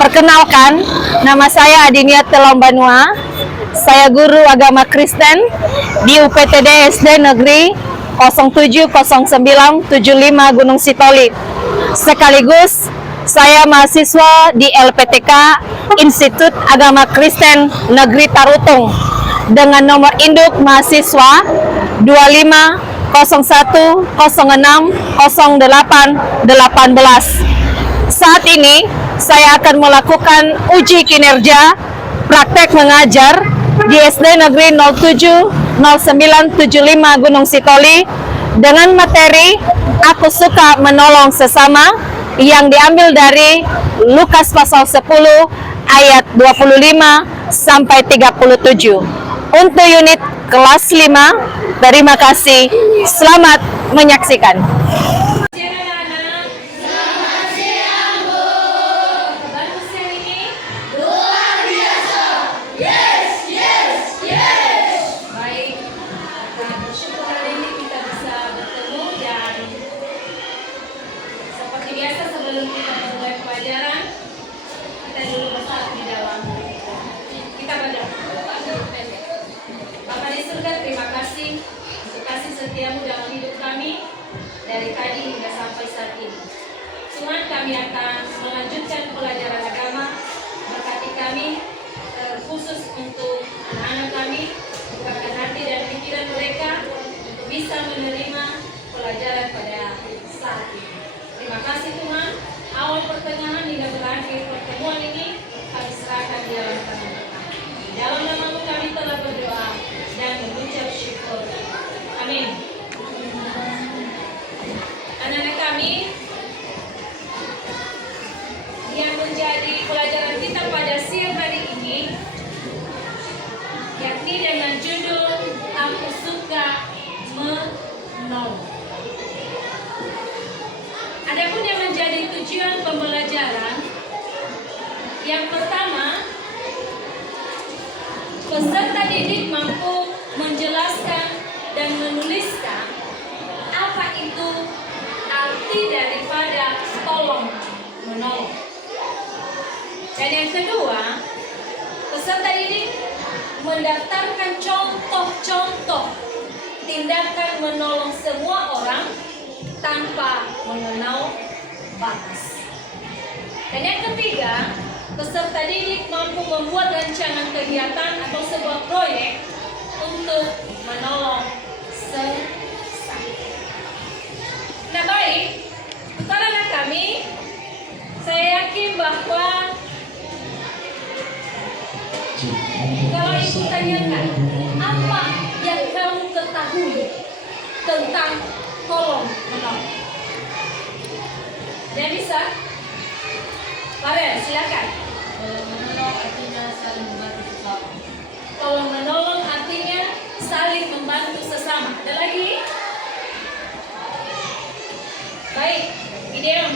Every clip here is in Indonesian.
Perkenalkan, nama saya Adinia Telambanua. Saya guru agama Kristen di UPTD SD Negeri 070975 Gunung Sitoli. Sekaligus saya mahasiswa di LPTK Institut Agama Kristen Negeri Tarutung dengan nomor induk mahasiswa 2501060818. Saat ini saya akan melakukan uji kinerja praktek mengajar di SD Negeri 070975 Gunung Sitoli dengan materi Aku Suka Menolong Sesama yang diambil dari Lukas pasal 10 ayat 25 sampai 37. Untuk unit kelas 5, terima kasih. Selamat menyaksikan. Setiamu dalam hidup kami dari tadi hingga sampai saat ini. Tuhan, kami akan melanjutkan pelajaran agama. Berkati kami, khusus untuk anak-anak kami, bukakan hati dan pikiran mereka untuk bisa menerima pelajaran pada saat ini. Terima kasih Tuhan. Awal pertengahan hingga berakhir pertemuan ini kami serahkan di dalam tangan. Di dalam nama-Mu kami telah berdoa dan mengucap syukur. Amin. Anak-anak kami, yang menjadi pelajaran kita pada siang hari ini, yakni dengan judul Aku Suka Menolong. Adapun yang menjadi tujuan pembelajaran, yang pertama, peserta didik mampu menjelaskan dan menuliskan apa itu arti daripada tolong menolong. Dan yang kedua, peserta didik mendaftarkan contoh-contoh tindakan menolong semua orang tanpa mengenal batas. Dan yang ketiga, peserta didik mampu membuat rancangan kegiatan atau sebuah proyek untuk menolong sesama. Nah baik, untuk anak kami, saya yakin bahwa kalau ibu tanyakan apa yang kamu ketahui tentang tolong menolong, dan bisa? Farel, silakan. Menolong artinya saling membantu sesama. Tolong menolong artinya saling membantu sesama. Ada lagi? Baik, Gideon.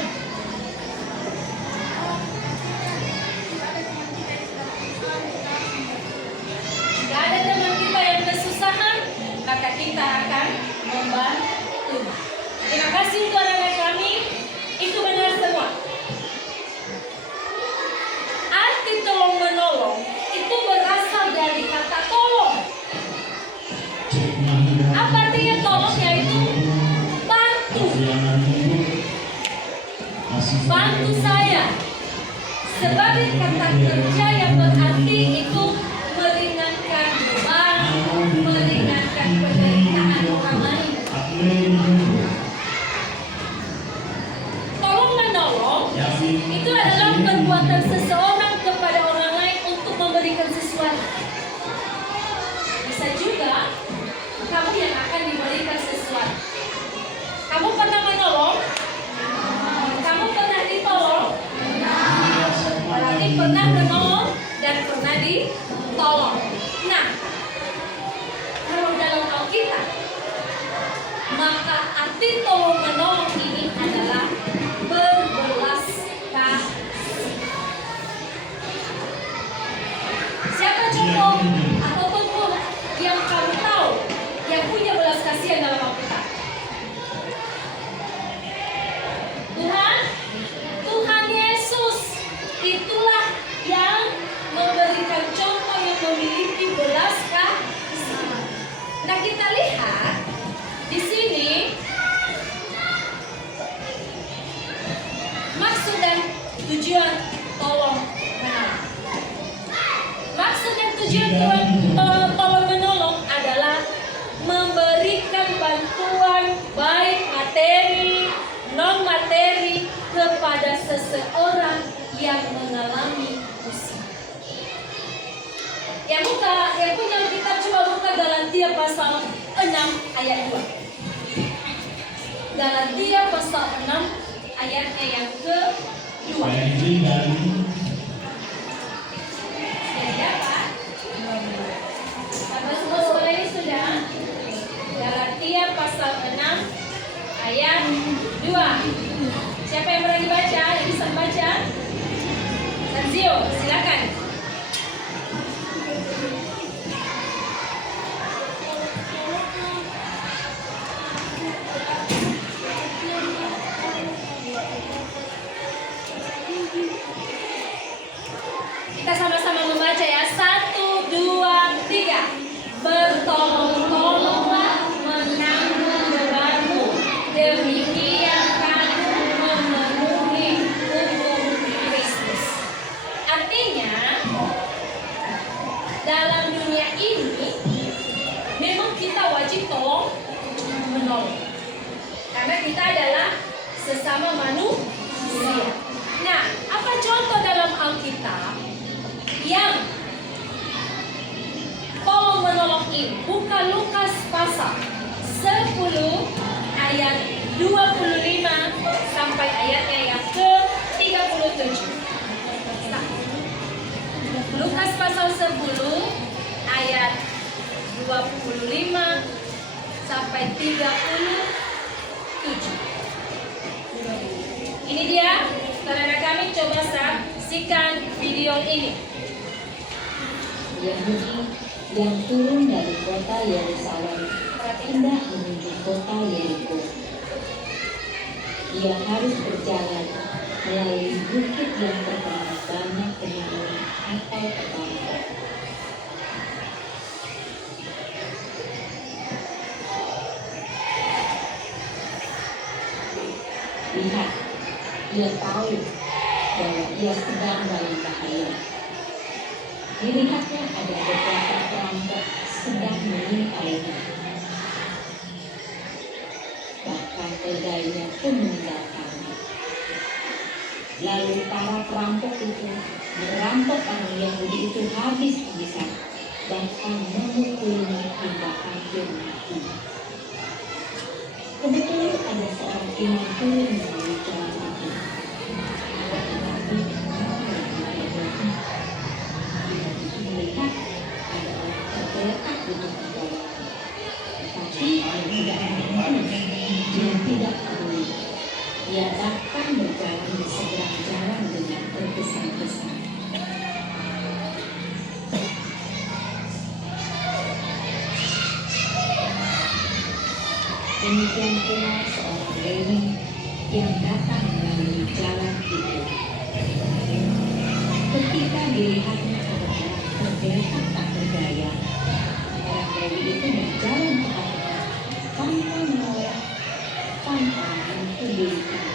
Jika ada teman kita yang kesusahan, maka kita akan membantu. Terima kasih untuk anak-anak kami. Itu benar semua. Arti tolong menolong itu berasal dari kata tolong. Apa artinya tolong? Yaitu bantu. Bantu saya. Sebagai kata kerja yang berarti itu meringankan beban, meringankan penderitaan orang lain. Tolong menolong itu adalah perbuatan seseorang kepada orang lain untuk memberikan sesuatu. Bisa juga kamu yang akan diberikan sesuatu. Kamu pernah menolong? Kamu pernah ditolong? Berarti pernah menolong dan pernah ditolong. Nah, kalau dalam Alkitab, maka arti tolong menolong ini adalah berbelas kasih. Siapa contoh atau tokoh yang kamu tahu yang punya belas kasihan dalam Alkitab? Tuhan Yesus. Di tujuan tolong menolong. Maksud dan tujuan tolong menolong adalah memberikan bantuan baik materi, non materi kepada seseorang yang mengalami usia. Yang punya kita coba buka Galatia pasal 6 ayat 2. Galatia pasal 6 ayatnya yang ke-2. Jadi apa? Bapak semua sekolah ini sudah? Galatia pasal 6 ayat 2. Siapa yang berani baca? Yang bisa baca? Sanzio, silakan. Kita sama-sama membaca ya. 1, 2, 3. Bertolong-tolonglah menanggung bebanmu, demikian kamu memenuhi hukum Kristus. Artinya, dalam dunia ini memang kita wajib tolong menolong, karena kita adalah sesama manusia. Nah, apa contoh dalam Alkitab yang tolong menolong ini? Buka Lukas pasal 10 ayat 25 sampai ayatnya yang ke-37. Lukas pasal 10 ayat 25 sampai 37. Ini dia, karena kami coba saksikan video ini. Yahudi yang turun dari kota Yerusalem hendak menuju kota Yeriko. Ia harus berjalan melalui bukit yang terkenal banyak penyamun atau petambak. Lihat, ia tahu bahwa ia sedang dalam bahaya. Dilihatnya ada beberapa perampok sedang mengimpainya. Bahkan keledainya pun meninggalkannya. Lalu para perampok itu merampok orang Yahudi itu habis-habisan, bahkan memukulnya hingga hampir mati. Kebetulan ada seorang imam turun melalui jalan itu. Melihat ada orang tergeletak di tengah jalan, tetapi dia tidak menangis, dia tidak peduli. Dia bahkan berjalan di seberang jalan dengan tergesa-gesa. Demikian pula seorang Lewi yang datang melalui jalan itu. Ketika dilihatnya ada orang tergeletak tak berdaya, orang Lewi itu berjalan ke hadapan tanpa menolak, tanpa mempedulikan.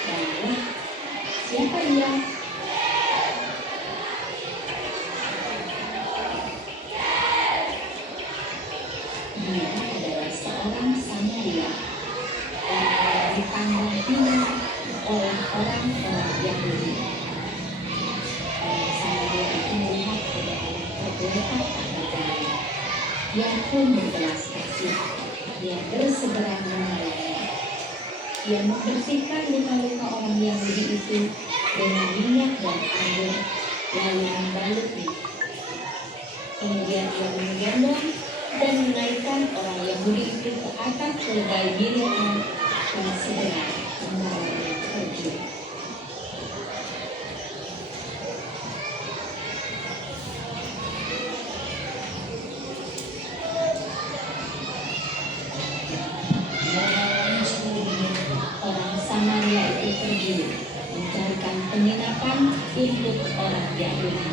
Lalu, siapa dia? Dia adalah seorang Samaria yang dipandang hina oleh orang-orang Yahudi. Orang Samaria itu melihat ada orang tergeletak tak berdaya. Dia pun berbelas kasih. Dia bersegera menolongnya. Dia membersihkan luka-luka orang Yahudi itu dengan minyak dan anggur, lalu membalutnya. Kemudian dia menggendong dan menaikkan orang Yahudi itu ke atas keledai miliknya dan segera membawanya pergi. Orang Samaria itu pergi mencarikan penginapan untuk orang Yahudi.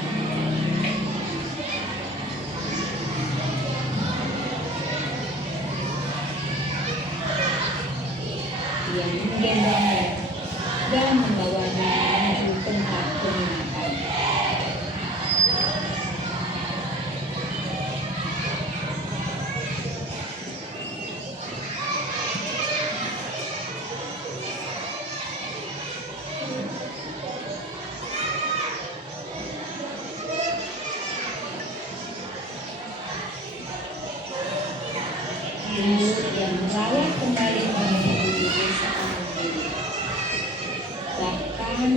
yang menggendongnya dan membawanya menuju tempat penginapan. Lalu yang merawat kembali menuju desa Amangiri. Bahkan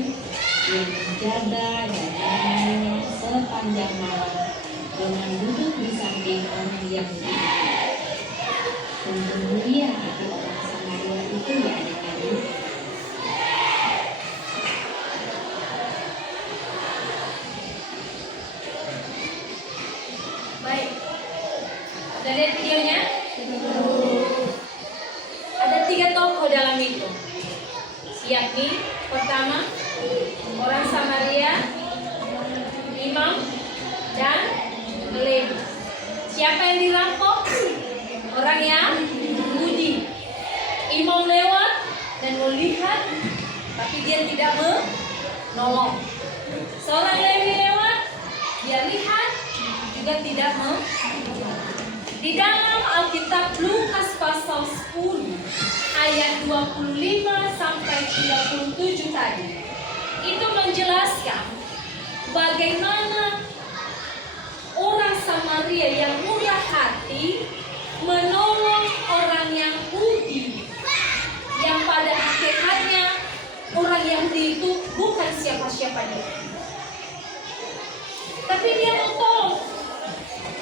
yang menjaga dan menemani sepanjang malam dengan duduk di samping orang yang diikuti. Sungguh mulia hati orang Samaria itu ya adik-adik. Baik. Udah lihat videonya? Ada 3 tokoh dalam itu. Yakni pertama orang Samaria, imam, dan Lewi. Siapa yang dirampok? Orang yang budi. Imam lewat dan melihat, tapi dia tidak menolong. Seorang Lewi lewat, dia lihat, juga tidak Di dalam Alkitab Lukas pasal 10 ayat 25 sampai 37 tadi itu menjelaskan bagaimana orang Samaria yang murah hati menolong orang yang budi, yang pada hakikatnya orang Yahudi itu bukan siapa-siapa dia, tapi dia menolong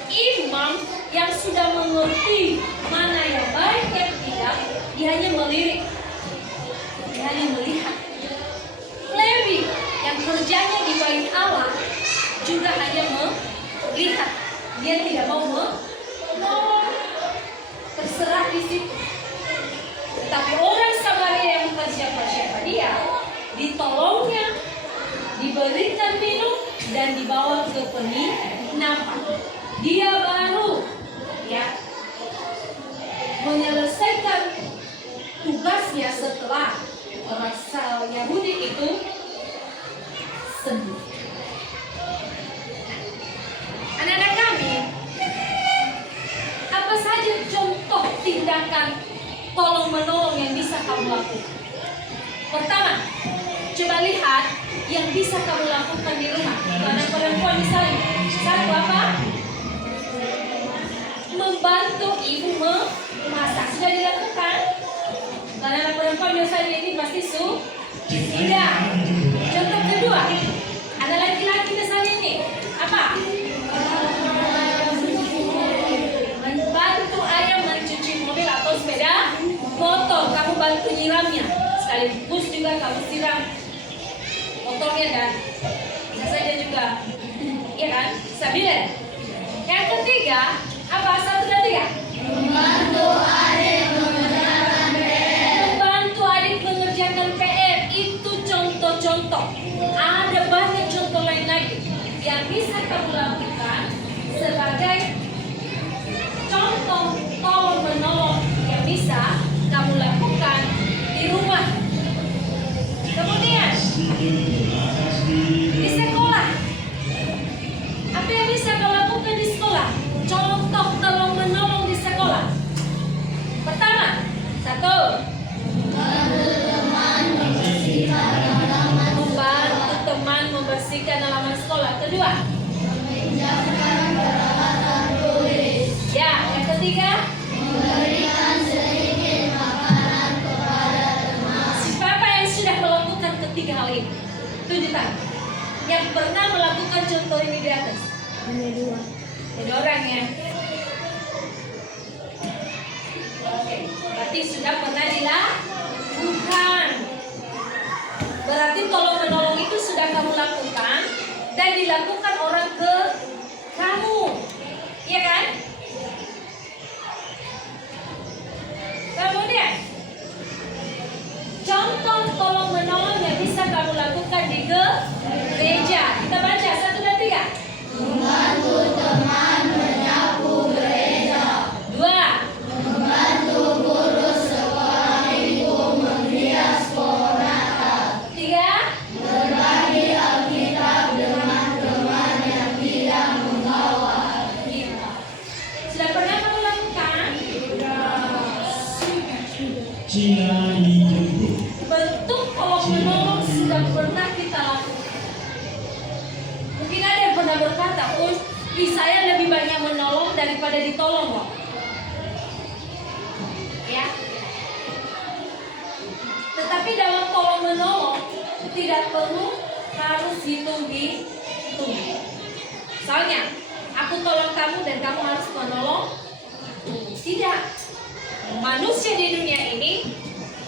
imam yang sudah mengerti mana yang baik yang tidak. Dia hanya melirik, dia hanya melihat. Lewi yang kerjanya di bait Allah juga hanya melihat, dia tidak mau menolong. Terserah di situ. Tetapi orang Samaria yang bukan siapa-siapa dia, ditolongnya, diberikan minum dan dibawa ke penginapan. Dia baru menyelesaikan tugasnya setelah orang Yahudi itu sembuh. Anak-anak kami, apa saja contoh tindakan tolong menolong yang bisa kamu lakukan? Pertama, coba lihat yang bisa kamu lakukan di rumah. Anak perempuan misalnya, satu apa? Membantu ibu memasak. Sudah dilakukan? Karena anak perempuan biasanya ini pasti tidak. Contoh kedua, ada laki-laki misalnya ini apa? Membantu ayah mencuci mobil atau sepeda motor. Kamu bantu nyiramnya, sekaligus juga kamu siram motornya dan bisa saja juga, iya kan? Sabile. Yang ketiga apa? 1 dan 3. Membantu adik mengerjakan PR. Itu contoh-contoh. Ada banyak contoh lain lagi yang bisa kamu lakukan sebagai contoh tolong menolong yang bisa kamu lakukan di rumah. Kemudian di sekolah, apa yang bisa kamu lakukan di sekolah? Contoh tolong menolong di sekolah. Pertama, 1, membantu teman membersihkan halaman sekolah. Kedua, ya, yang ketiga, siapa yang sudah melakukan ketiga hal ini? Tunjuk tangan. Yang pernah melakukan contoh ini di atas. Ada orang ya. Oke, berarti sudah pernah dilakukan. Berarti tolong menolong itu sudah kamu lakukan dan dilakukan orang ke kamu, iya kan? Kemudian contoh tolong menolong yang bisa kamu lakukan di gereja. Kita baca 1 dan 3. Membantu teman menyapu gereja. 2. Membantu guru sekolah itu Bentuk tolong menolong sudah pernah kita lakukan. Mungkin ada yang pernah berkata, oh, saya lebih banyak menolong daripada ditolong, loh. Ya. Tetapi dalam tolong menolong tidak perlu harus hitung-hitung. Misalnya, aku tolong kamu dan kamu harus menolong. Tidak. Manusia di dunia ini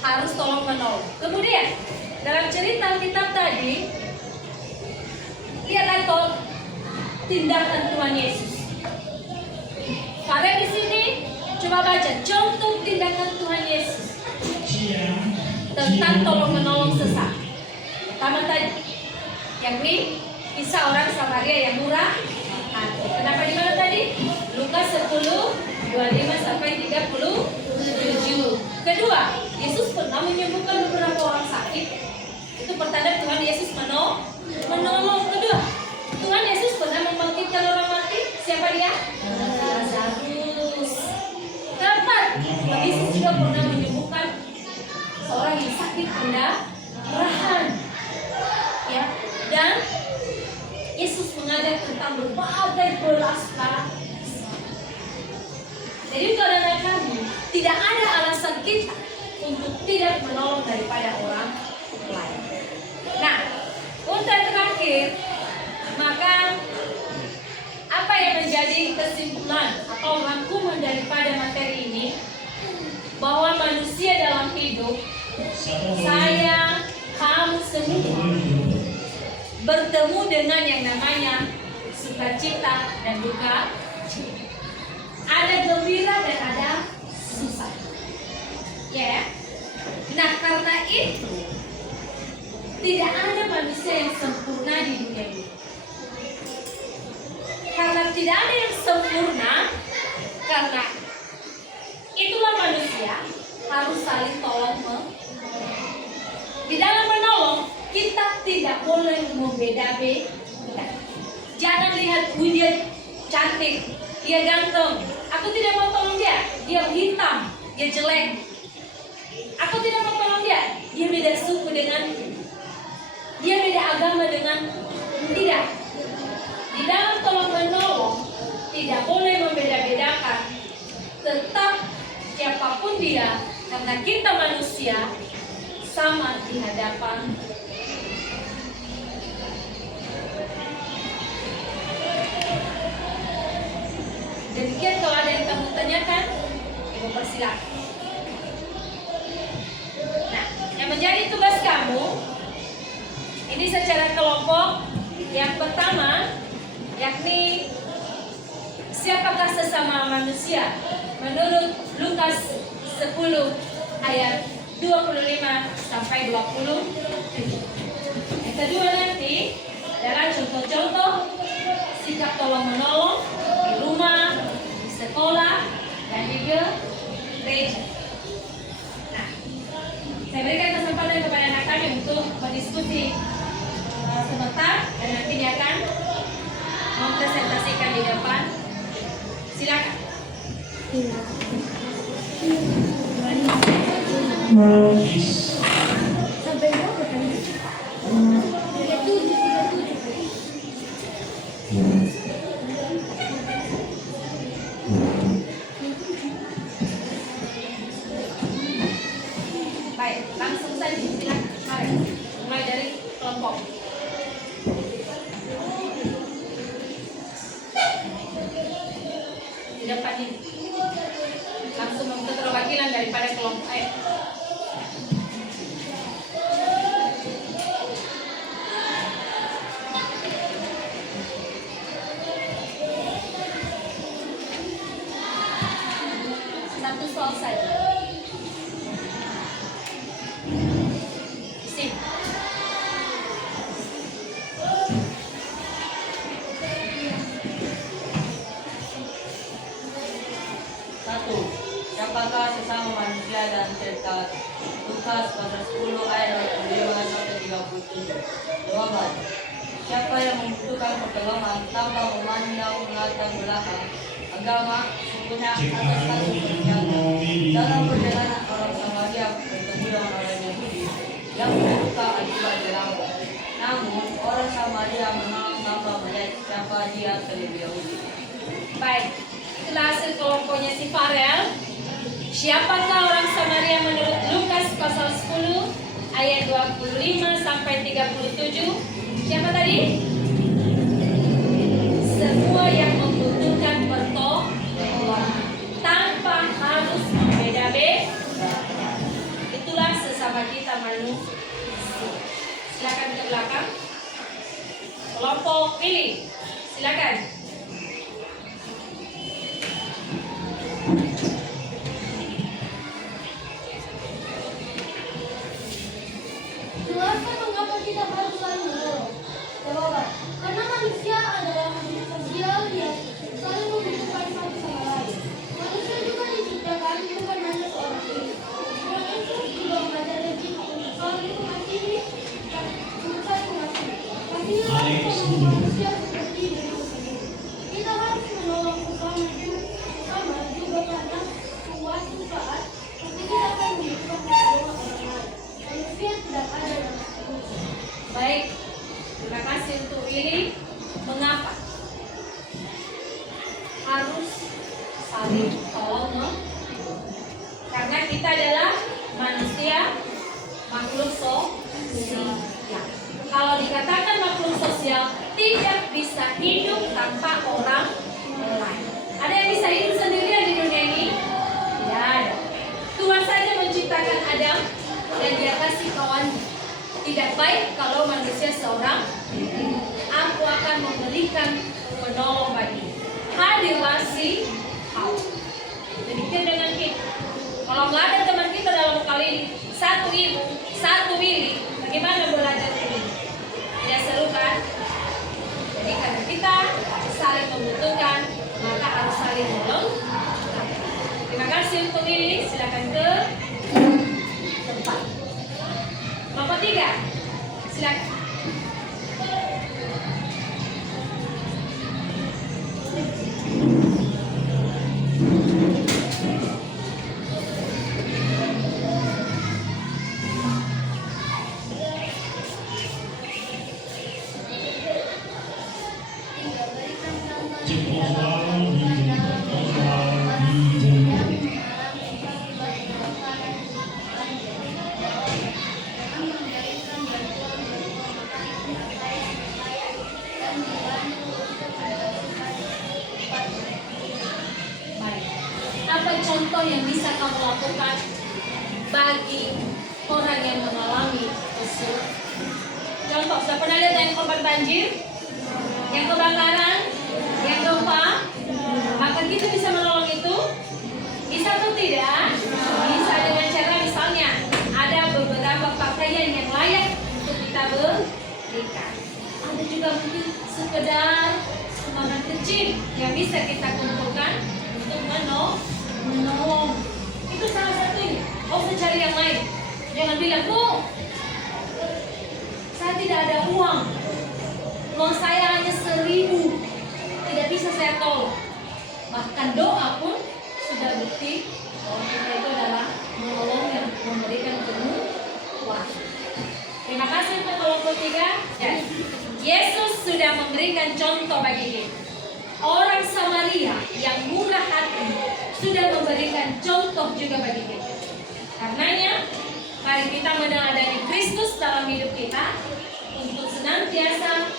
harus tolong menolong. Kemudian dalam cerita kitab tadi, lihatlah tindakan Tuhan Yesus. Kalian di sini coba baca contoh tindakan Tuhan Yesus tentang tolong menolong sesat. Pertama tadi, yakni kisah orang Samaria yang murah hati. Kenapa di mana tadi? Lukas 10:25 sampai 37. Kedua, Yesus pernah menyembuhkan beberapa orang sakit. Itu pertanda Tuhan Yesus menolong. Kedua, Tuhan Yesus pernah membangkitkan orang mati. Siapa dia? Lazarus. Keempat, Tuhan Yesus juga pernah menyembuhkan seorang yang sakit pendarahan. Ya, dan Yesus mengajar tentang berbagai belas kasih. Jadi karena kami tidak ada alasan kita untuk tidak menolong daripada orang lain. Nah, untuk yang terakhir, maka apa yang menjadi kesimpulan atau rangkuman daripada materi ini, bahwa manusia dalam hidup, saya, kamu semua bertemu dengan yang namanya sukacita dan duka. Ada gembira dan ada susah. Ya. Nah, karena itu tidak ada manusia yang sempurna di dunia ini. Karena tidak ada yang sempurna, karena itulah manusia harus saling tolong. Di dalam menolong, kita tidak boleh membeda-bedakan. Jangan lihat, dia cantik, dia ganteng, aku tidak mau tolong dia hitam, dia jelek. Aku tidak mau tolong dia beda suku denganku, dia beda agama denganku. Tidak. Di dalam tolong menolong, tidak boleh membeda-bedakan. Tetap siapapun dia, karena kita manusia sama di hadapan. Demikian, kalau ada yang kamu tanyakan, Ibu persilakan. Nah, yang menjadi tugas kamu ini secara kelompok. Yang pertama, yakni siapakah sesama manusia menurut Lukas 10 ayat 25 sampai 27. Yang kedua nanti adalah contoh-contoh sikap tolong menolong di rumah, di sekolah, dan di gereja. Nah, saya berikan kesempatan kepada anak kami untuk berdiskusi sebentar, dan nanti dia akan mempresentasikan di depan. Silakan. Sampai berapa kan? 37. Baik, langsung saja silakan. Mari, mulai dari kelompok. Di depan ini langsung membuat perwakilan daripada kelompok. Satu soal saja. Sip. Satu, siapakah sesama manusia dan cerita Lukas pasal 10 ayat 25 sampai 37. Jawaban, siapa yang membutuhkan pertolongan tanpa memandang latar belakang, agama, sukunya, atau status sosialnya. Dalam perjalanan orang Samaria Baik, itulah hasil kelompoknya si Farel. Siapakah orang Samaria menurut Lukas pasal 10 ayat 25 sampai 37? Siapa tadi? Semua yang membutuhkan pertolongan tanpa harus membeda-beda. Itulah sesama kita manusia. Silakan ke belakang. Kelompok pilih. Silakan. Jelaskan mengapa kita harus saling menolong. Jawaban, karena manusia adalah makhluk sosial yang saling membutuhkan satu sama lain. Manusia juga diciptakan bukan hanya seorang diri. Tuhan Yesus juga mengajarkan kita untuk saling mengasihi dan saling mengasihi. Kasihilah sesama manusia seperti dirimu sendiri. Kita harus menolong sesama juga karena suatu saat pasti kita akan membutuhkan pertolongan orang lain. Manusia tidak ada yang sempurna. Baik, terima kasih untuk Willy. Mengapa harus saling tolong? Karena kita adalah manusia, makhluk sosial. Kalau dikatakan makhluk sosial, tidak bisa hidup tanpa orang lain. Ada yang bisa hidup sendirian di dunia ini? Tidak ada. Tuhan saja menciptakan Adam dan dia kasih kawan. Tidak baik kalau manusia seorang diri. Aku akan memberikan penolong bagi. Hadirlah si Hawa. Demikian dengan kita. Kalau nggak ada teman kita dalam kali ini, satu ibu, satu Willy, bagaimana belajar ini? Tidak seru kan? Jadi karena kita saling membutuhkan, maka harus saling menolong. Terima kasih untuk Willy. Silakan ke tempat. Kelompok 3, silakan. Apa contoh yang bisa kamu lakukan bagi orang yang mengalami kesulitan? Contoh, sudah pernah lihat yang korban banjir, yang kebakaran, yang gempa? Maka kita bisa menolong itu? Bisa atau tidak? Bisa dengan cara misalnya ada beberapa pakaian yang layak untuk kita berikan. Ada juga mungkin sekedar sumbangan kecil yang bisa kita kumpulkan untuk menolong. Itu salah satunya. Oh, cari yang lain. Jangan bilang, Bu, saya tidak ada uang. Uang saya hanya 1.000. Tidak bisa saya tolong. Bahkan doa pun sudah bukti bahwa kita itu adalah menolong yang memberikan kemuliaan. Terima kasih untuk kelompok 3. Jadi, Yesus sudah memberikan contoh bagi kita. Orang Samaria yang murah hati sudah memberikan contoh juga bagi kita. Karenanya, mari kita meneladani Kristus dalam hidup kita untuk senantiasa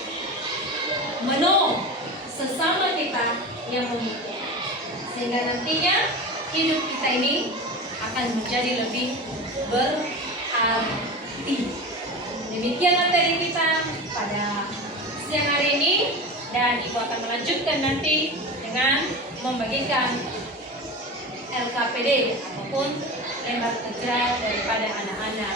menolong sesama kita yang membutuhkan. Sehingga nantinya hidup kita ini akan menjadi lebih berarti. Demikian materi kita pada siang hari ini. Dan Ibu akan melanjutkan nanti dengan membagikan LKPD ataupun lembar kerja daripada anak-anak